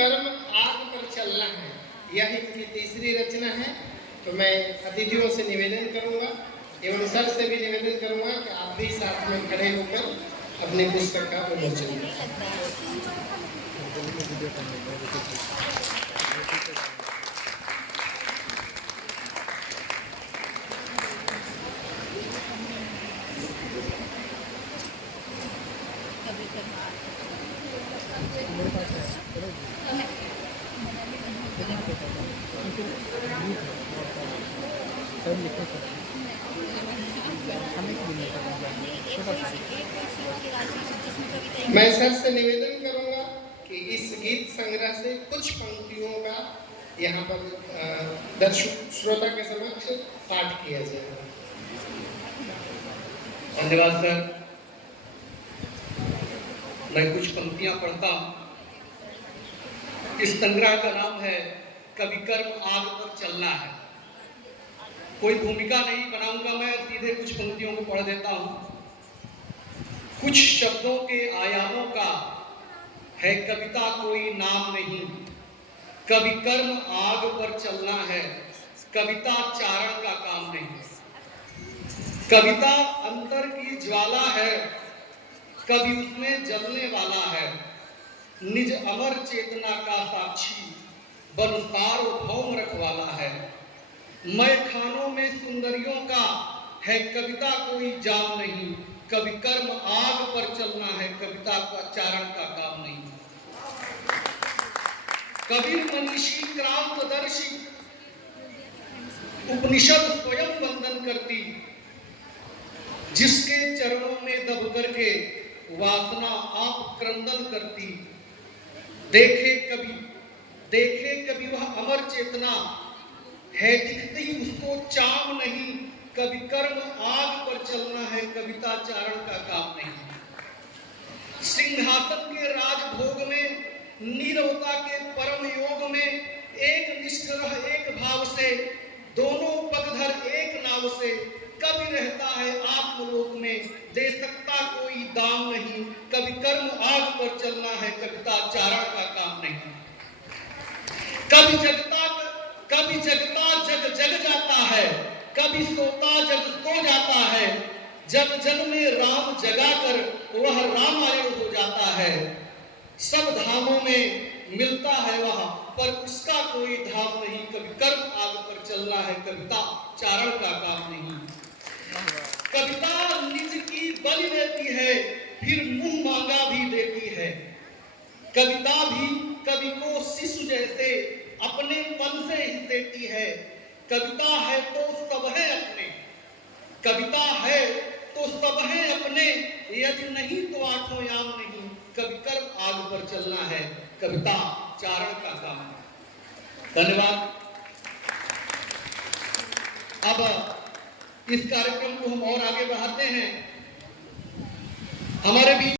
कर्म आग पर चलना है, यह इनकी तीसरी रचना है। तो मैं अतिथियों से निवेदन करूंगा एवं सर से भी निवेदन करूंगा कि आप भी साथ में खड़े होकर अपनी पुस्तक का विमोचन करें। मैं सर से निवेदन करूंगा कि इस गीत संग्रह से कुछ पंक्तियों का यहाँ पर दर्शक श्रोता के समक्ष पाठ किया जाए। धन्यवाद सर। मैं कुछ पंक्तियां पढ़ता हूं। इस संग्रह का नाम है कवि कर्म आग पर चलना है। कोई भूमिका नहीं बनाऊंगा, मैं सीधे कुछ पंक्तियों को पढ़ देता हूं। कुछ शब्दों के आयामों का है कविता कोई नाम नहीं, कवि कर्म आग पर चलना है, कविता चारण का काम नहीं। कविता अंतर की ज्वाला है, कभी उसमें जलने वाला है, निज अमर चेतना का साक्षी बन सार्वभौम रखवाला है। मैं खानों में सुंदरियों का है कविता कोई जाम नहीं, कवि कर्म आग पर चलना है, कविता का चारण का काम नहीं। कबीर मनीषी क्रांतदर्शी उपनिषद स्वयं वंदन करती, जिसके चरणों में दब करके वासना आप क्रंदन करती। देखे कभी वह अमर चेतना है, दिखती उसको चाम नहीं, कभी कर्म आग पर चलना है, कविता चारण का काम नहीं। सिंहासन के राजभोग में, नीरवता के परम योग में, एक निष्ठ रह एक भाव से, दोनों पगधर एक नाव से, कभी रहता है आत्मलोक में, दे सकता कोई दाम नहीं, कभी कर्म आग पर चलना है, कविता चारण का काम नहीं। कभी जगता जग जग जाता है, कभी सोता जग सो जाता है, जग जग में राम जगा कर वह रामायण हो जाता है। सब धामों में मिलता है वह, पर उसका कोई धाम नहीं, कभी कर्म आग पर चलना है, कविता चारण का काम नहीं। कविता निज की बलि देती है, फिर मुंह मांगा भी देती है। कविता भी कवि को शिशु जैसे अपने मन से ही देती है। कविता है तो सब है अपने, कविता है तो सब है अपने, यदि नहीं तो आठों याम नहीं, कवि कर्म आग पर चलना है, कविता चारण का काम है। धन्यवाद। अब इस कार्यक्रम को हम और आगे बढ़ाते हैं। हमारे बीच